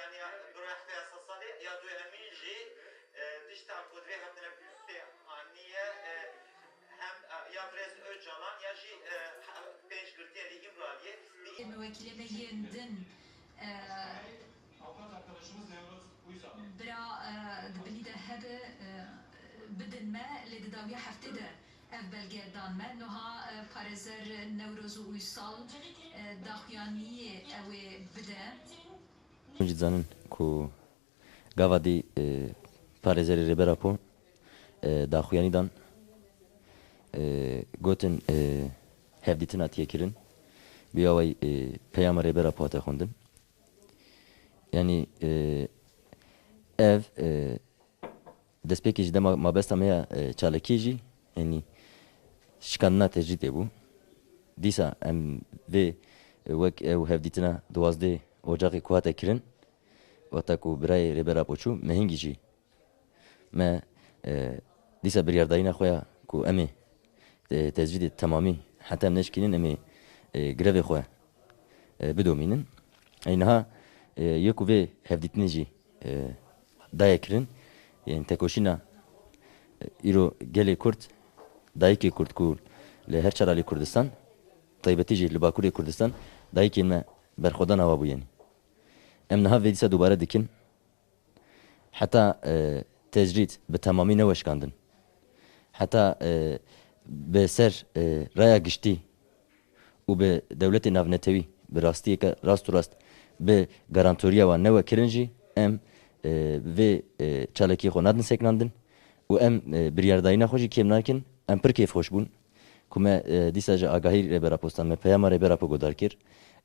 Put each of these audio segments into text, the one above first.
yani bırak ve asasali ya du eminci dişten kudve hem de anniye hem ya brez ocalan ya ji beş gırtiyeli İbraniye müvekkilime yendin avukat arkadaşımız Nevruz Uysal. برا دبني ده هبه بدن ما لدداوية هفته ده ev belgedan me noha parêzer Newroz û Uysal daxuyaniyê ew ê bide. Önce zanin ku gavadi parêzerê rêbera po daxuyanîdan gotin hevd'tna tiye kirin biya way peyama rêbera po hate xwendin. Yani ev destpêkê ji dema mabesta me ya çalekî jî yani şikandina tecrît hebû. Dîsa em vê wek ew hevd'tna duwazdeh ocaqê ku hate kirin wata ku birayê rêbera po çû me hingî jî me dîsa biryardayîna xwe ya ku em ê tecrîdê temamî heta em neşkînin em ê girevê xwe bidomînin. Niha yê ku vê hevdîtinê jî daye kirin yani tekoşîna îro gelê Kurd dayîkê Kurd ku li her çaralê Kurdistan taybetî jî li Bakurê Kurdistan dayîkên me berxwedan ava bû yani. Em niha vê dîsa dubare dikin heta tecrîd bi temamî neweşkandin. Heta bi ser raya giştî û bi dewletê navnetewî bi rastiyeke rast û rast bi garantoriya wan newekirin jî em vê çalekî xwe nadin seknandin û em biryardayîna xwe jî kêm nakin em pir kêfxweş bûn ku me dîsa ji agahî rêbera postan me peyama rêbera po godar kir.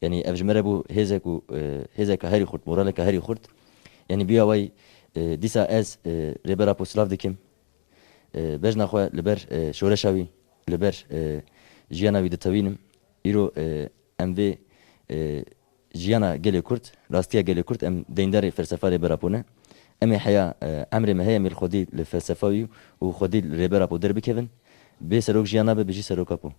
Yani ev ji me re bû hêzek û hêzeka herî xurt moraleka herî xurt. Yani biya way dîsa ez rêbera po silav dikim bejna xwe li ber şoreşa wî li ber jiyana wî ditewînim îro em vê jiyana gelê Kurd rastiya gelê Kurd em deyndarê felsefa rêbera po ne em ê heya emrê me heye em ê li xwedî li felsefa wî û xwedî li rêbera po derbikevin bê serok jiyana be bijî seroka po.